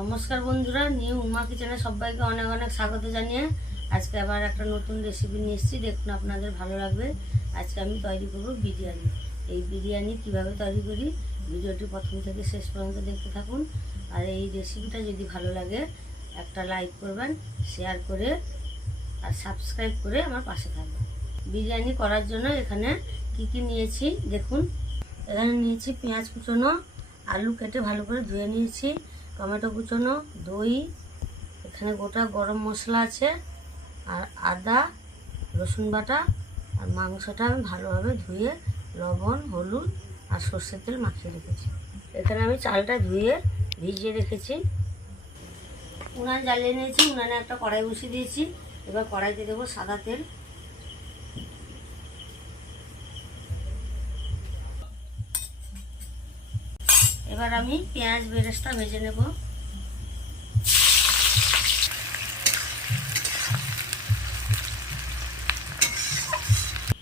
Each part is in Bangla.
নমস্কার বন্ধুরা, নিউ উমা কিচেনে সবাইকে অনেক অনেক স্বাগত জানিয়ে আজকে আবার একটা নতুন রেসিপি নিয়ে এসেছি। দেখুন, আপনাদের ভালো লাগবে। আজকে আমি তৈরি করব বিরিয়ানি। এই বিরিয়ানি কিভাবে তৈরি করি ভিডিওটি প্রথম থেকে শেষ পর্যন্ত দেখতে থাকুন। আর এই রেসিপিটা যদি ভালো লাগে একটা লাইক করবেন, শেয়ার করে আর সাবস্ক্রাইব করে আমার পাশে থাকবেন। বিরিয়ানি করার জন্য এখানে কি নিয়েছি দেখুন। এখানে নিয়েছি পেঁয়াজ কুচোনো, আলু কেটে ভালো করে ধুয়ে নিয়েছি, টমেটো কুচোনো, দই, এখানে গোটা গরম মশলা আছে, আর আদা রসুন বাটা, আর মাংসটা আমি ভালোভাবে ধুয়ে লবণ হলুদ আর সর্ষের তেল মাখিয়ে রেখেছি। এখানে আমি চালটা ধুয়ে ভিজিয়ে রেখেছি। উনান জ্বালিয়ে নিয়েছি, উনানে একটা কড়াই বসিয়ে দিয়েছি। এবার কড়াইতে দেবো সাদা তেল। এবার আমি পেঁয়াজ বেরেস্তা ভেজে নেব।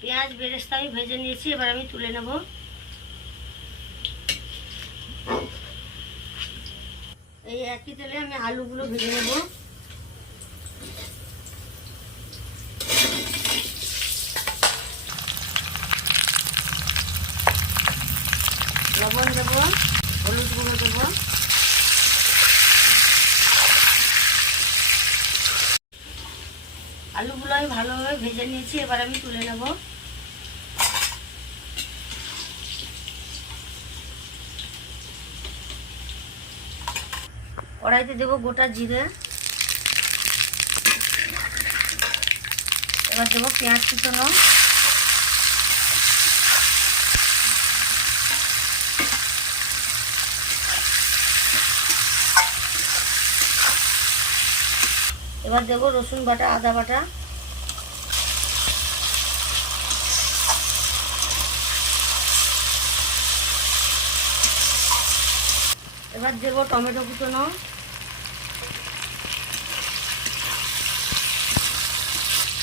পেঁয়াজ বেরেস্তা আমি ভেজে নিয়েছি, এবার আমি তুলে নেব। এই একই তেলে আমি আলুগুলো ভেজে নেব। লবণ দেব, হলুদ গুঁড়ো দেব, আলুগুলো আমি ভালোভাবে ভেজে নিয়েছি, এবার আমি তুলে নেব। কড়াইতে দেব গোটা জিরে, এবার দেবো পেঁয়াজ কুচোনো, এবার দেবো রসুন বাটা আদা বাটা, এবার দেবো টমেটো কুচোনো,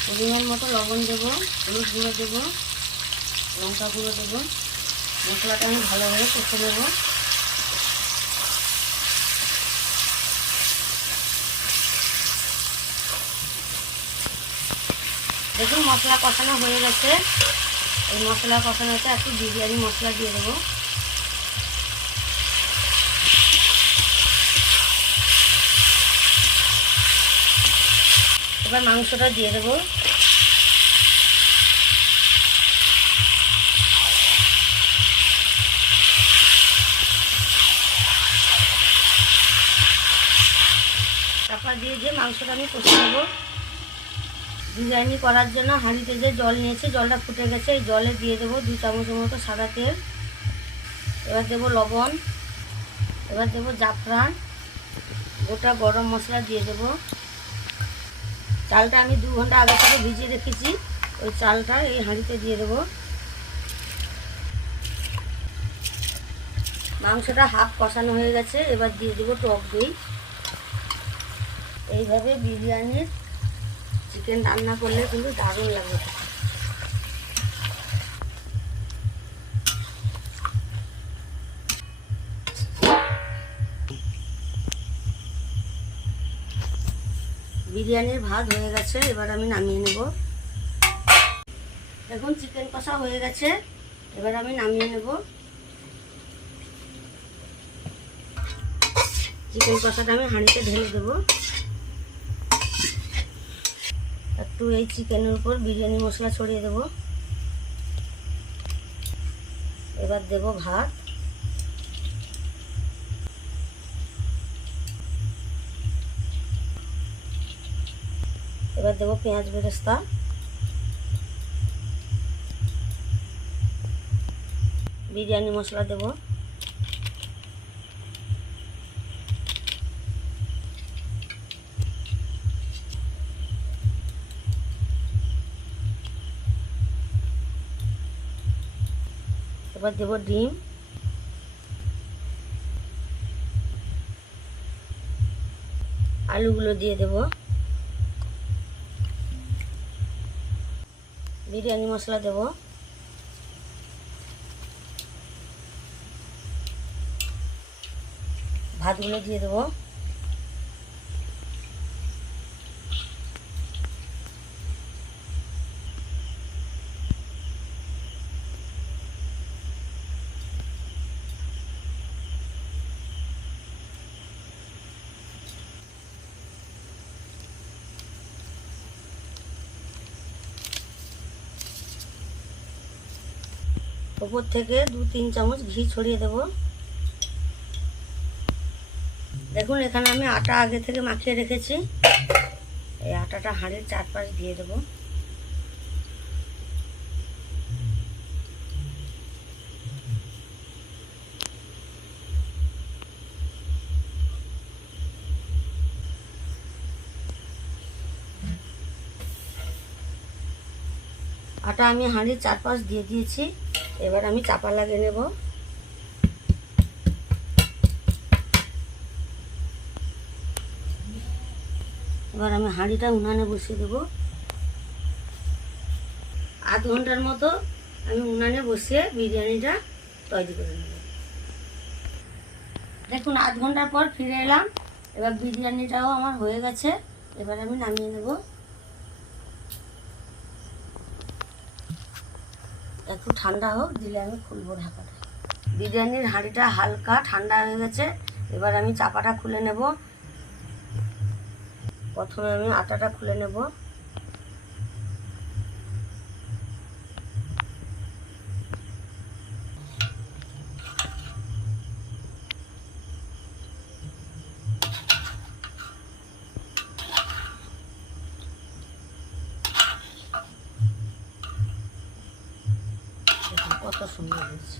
পরিমাণ মতো লবণ দেবো, হলুদ গুঁড়ো দেবো, লঙ্কা গুঁড়ো দেবো। মশলাটা আমি ভালোভাবে কষে নেব। দেখুন, মশলা কষানো হয়ে গেছে। এই মশলা কষানোতে একটু বিরিয়ানি মশলা দিয়ে দেবো। এবার মাংসটা দিয়ে দেবো। চাপা দিয়ে মাংসটা আমি কষে নেবো। বিরিয়ানি করার জন্য হাঁড়িতে যে জল নিয়েছি, জলটা ফুটে গেছে। এই জলে দিয়ে দেবো 2 চামচের মতো সাদা তেল। এবার দেবো লবণ, এবার দেবো জাফরান, গোটা গরম মশলা দিয়ে দেবো। চালটা আমি 2 ঘন্টা আগে থেকে ভিজিয়ে রেখেছি, ওই চালটা এই হাঁড়িতে দিয়ে দেবো। মাংসটা হাফ কষানো হয়ে গেছে, এবার দিয়ে দেবো টক দই। এইভাবে বিরিয়ানির চিকেন রান্না করলে কিন্তু দারুণ লাগবে। বিরিয়ানির ভাত হয়ে গেছে, এবার আমি নামিয়ে নেব। দেখুন, চিকেন কষা হয়ে গেছে, এবার আমি নামিয়ে নেব। চিকেন কষাটা আমি হাঁড়িতে ঢেলে দেবো। একটু এই চিকেনের উপর বিরিয়ানি মশলা ছড়িয়ে দেব। এবার দেব ভাত, এবার দেব পেঁয়াজ বেরেস্তা, বিরিয়ানি মশলা দেব, এবার দেব ডিম, আলুগুলো দিয়ে দেব, বিরিয়ানি মশলা দেব, ভাতগুলো দিয়ে দেবো। উপর থেকে 2-3 চামচ ঘি ছড়িয়ে দেব। দেখুন এখানে আমি আটা আগে থেকে মাখিয়ে রেখেছি। এই আটাটা হাঁড়ির চারপাশ দিয়ে দেব। আটা আমি হাঁড়ির চারপাশ দিয়ে দিয়েছি। এবার আমি চাপা লাগিয়ে নেব। এবার আমি হাঁড়িটা উনানে বসিয়ে দেব। আধ ঘন্টার মতো আমি উনানে বসিয়ে বিরিয়ানিটা তৈরি করে নেব। দেখুন আধ ঘন্টার পর ফিরে এলাম। এবার বিরিয়ানিটাও আমার হয়ে গেছে। এবার আমি নামিয়ে নেব। একটু ঠান্ডা হোক, দিলে আমি খুলবো ঢাকাটা। বিরিয়ানির হাঁড়িটা হালকা ঠান্ডা হয়ে গেছে। এবার আমি চাপাটা খুলে নেব। প্রথমে আমি আটাটা খুলে নেব। কত সুন্দর হয়েছে।